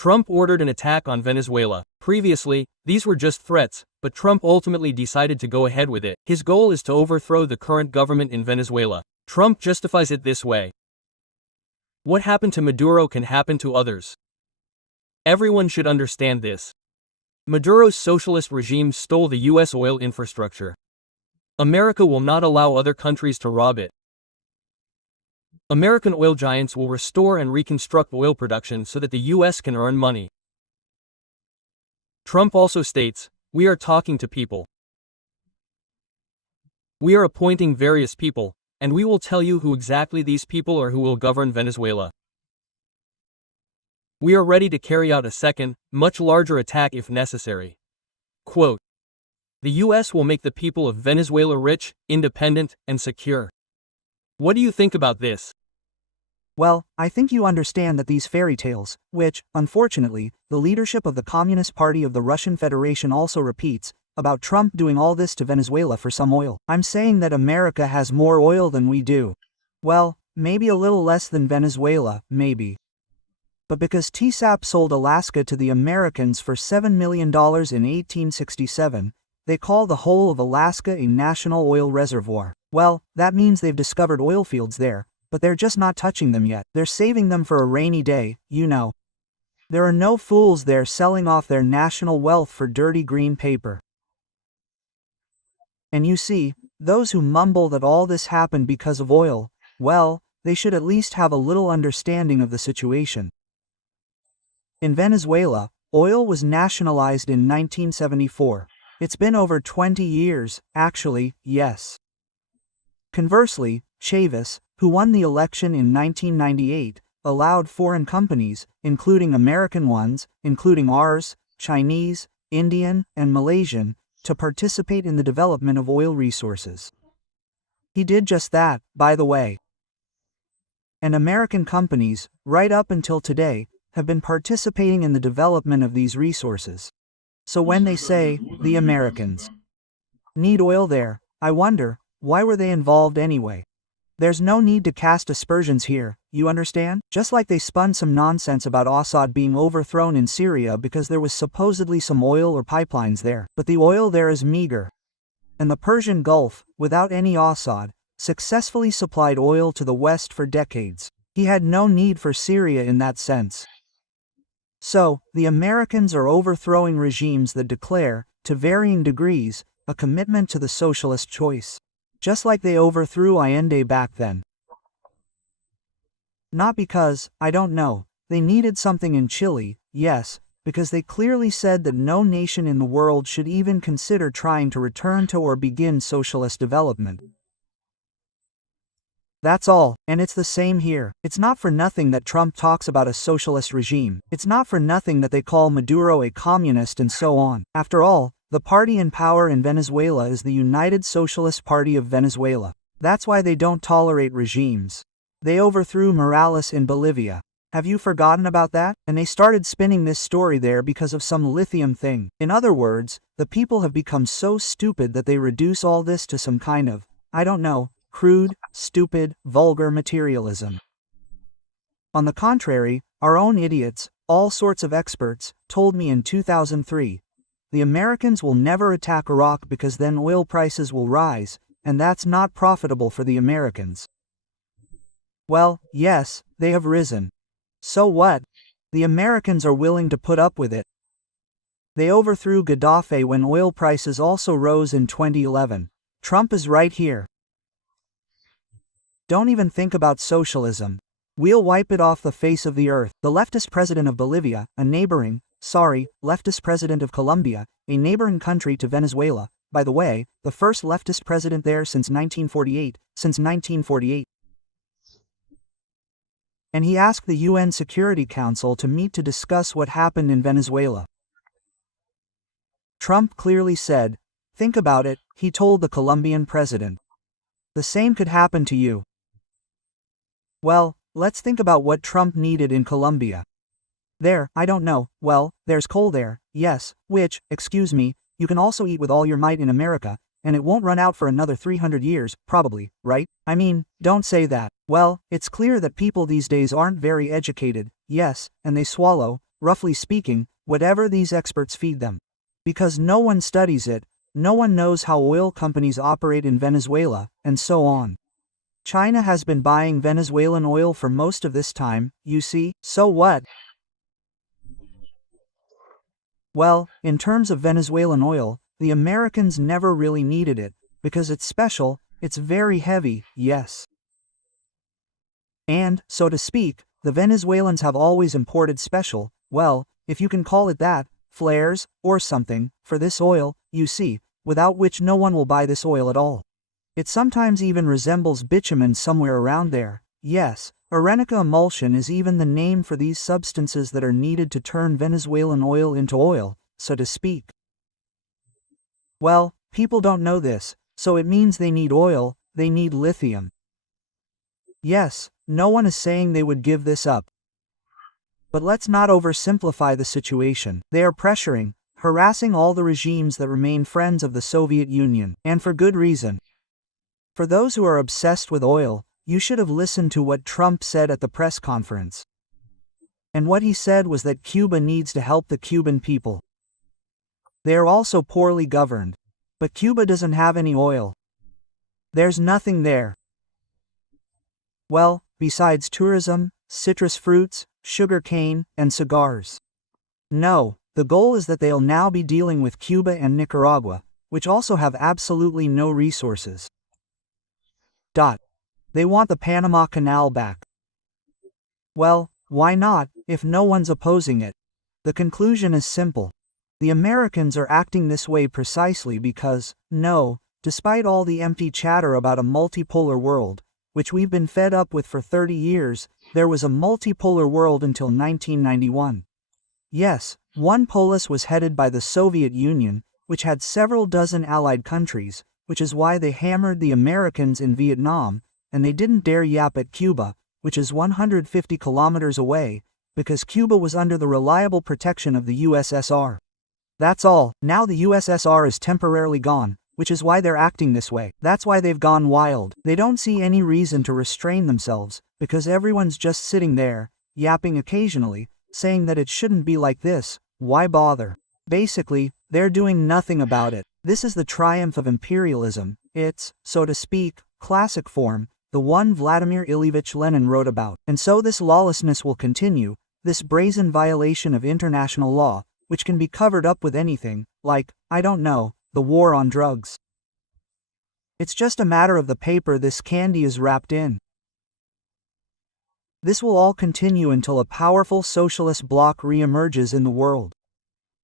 Trump ordered an attack on Venezuela. Previously, these were just threats, but Trump ultimately decided to go ahead with it. His goal is to overthrow the current government in Venezuela. Trump justifies it this way. What happened to Maduro can happen to others. Everyone should understand this. Maduro's socialist regime stole the U.S. oil infrastructure. America will not allow other countries to rob it. American oil giants will restore and reconstruct oil production so that the U.S. can earn money. Trump also states, "We are talking to people. We are appointing various people, and we will tell you who exactly these people are who will govern Venezuela. We are ready to carry out a second, much larger attack if necessary." Quote, "The U.S. will make the people of Venezuela rich, independent, and secure." What do you think about this? Well, I think you understand that these fairy tales, which, unfortunately, the leadership of the Communist Party of the Russian Federation also repeats, about Trump doing all this to Venezuela for some oil. I'm saying that America has more oil than we do. Well, maybe a little less than Venezuela, maybe. But because TSAP sold Alaska to the Americans for $7 million in 1867, they call the whole of Alaska a national oil reservoir. Well, that means they've discovered oil fields there, but they're just not touching them yet. They're saving them for a rainy day, you know. There are no fools there selling off their national wealth for dirty green paper. And you see, those who mumble that all this happened because of oil, well, they should at least have a little understanding of the situation. In Venezuela, oil was nationalized in 1974. It's been over 20 years, actually, yes. Conversely, Chavez, who won the election in 1998, allowed foreign companies, including American ones, including ours, Chinese, Indian, and Malaysian, to participate in the development of oil resources. He did just that, by the way. And American companies, right up until today, have been participating in the development of these resources. So when they say, the Americans need oil there, I wonder, why were they involved anyway? There's no need to cast aspersions here, you understand? Just like they spun some nonsense about Assad being overthrown in Syria because there was supposedly some oil or pipelines there. But the oil there is meager. And the Persian Gulf, without any Assad, successfully supplied oil to the West for decades. He had no need for Syria in that sense. So, the Americans are overthrowing regimes that declare, to varying degrees, a commitment to the socialist choice. Just like they overthrew Allende back then. Not because, I don't know, they needed something in Chile, yes, because they clearly said that no nation in the world should even consider trying to return to or begin socialist development. That's all, and it's the same here. It's not for nothing that Trump talks about a socialist regime. It's not for nothing that they call Maduro a communist and so on. After all, the party in power in Venezuela is the United Socialist Party of Venezuela. That's why they don't tolerate regimes. They overthrew Morales in Bolivia. Have you forgotten about that? And they started spinning this story there because of some lithium thing. In other words, the people have become so stupid that they reduce all this to some kind of, I don't know, crude, stupid, vulgar materialism. On the contrary, our own idiots, all sorts of experts, told me in 2003, the Americans will never attack Iraq because then oil prices will rise, and that's not profitable for the Americans. Well, yes, they have risen. So what? The Americans are willing to put up with it. They overthrew Gaddafi when oil prices also rose in 2011. Trump is right here. Don't even think about socialism. We'll wipe it off the face of the earth. The leftist president of Bolivia, leftist president of Colombia, a neighboring country to Venezuela, by the way, the first leftist president there since 1948. And he asked the UN Security Council to meet to discuss what happened in Venezuela. Trump clearly said, think about it, he told the Colombian president. The same could happen to you. Well, let's think about what Trump needed in Colombia. There, I don't know, well, there's coal there, yes, which, excuse me, you can also eat with all your might in America, and it won't run out for another 300 years, probably, right? I mean, don't say that. Well, it's clear that people these days aren't very educated, yes, and they swallow, roughly speaking, whatever these experts feed them. Because no one studies it, no one knows how oil companies operate in Venezuela, and so on. China has been buying Venezuelan oil for most of this time, you see, so what? Well, in terms of Venezuelan oil, the Americans never really needed it, because it's special, it's very heavy, yes. And, so to speak, the Venezuelans have always imported special, well, if you can call it that, flares, or something, for this oil, you see, without which no one will buy this oil at all. It sometimes even resembles bitumen somewhere around there, yes. Arenica emulsion is even the name for these substances that are needed to turn Venezuelan oil into oil, so to speak. Well, people don't know this, so it means they need oil, they need lithium. Yes, no one is saying they would give this up. But let's not oversimplify the situation. They are pressuring, harassing all the regimes that remain friends of the Soviet Union, and for good reason. For those who are obsessed with oil, you should have listened to what Trump said at the press conference. And what he said was that Cuba needs to help the Cuban people. They are also poorly governed. But Cuba doesn't have any oil. There's nothing there. Well, besides tourism, citrus fruits, sugar cane, and cigars. No, the goal is that they'll now be dealing with Cuba and Nicaragua, which also have absolutely no resources. They want the Panama Canal back. Well, why not, if no one's opposing it? The conclusion is simple. The Americans are acting this way precisely because, no, despite all the empty chatter about a multipolar world, which we've been fed up with for 30 years, there was a multipolar world until 1991. Yes, one polis was headed by the Soviet Union, which had several dozen allied countries, which is why they hammered the Americans in Vietnam, and they didn't dare yap at Cuba, which is 150 kilometers away, because Cuba was under the reliable protection of the USSR. That's all. Now the USSR is temporarily gone, which is why they're acting this way. That's why they've gone wild. They don't see any reason to restrain themselves, because everyone's just sitting there, yapping occasionally, saying that it shouldn't be like this, why bother? Basically, they're doing nothing about it. This is the triumph of imperialism. It's, so to speak, classic form, the one Vladimir Ilyich Lenin wrote about. And so this lawlessness will continue, this brazen violation of international law, which can be covered up with anything, like, I don't know, the war on drugs. It's just a matter of the paper this candy is wrapped in. This will all continue until a powerful socialist bloc re-emerges in the world.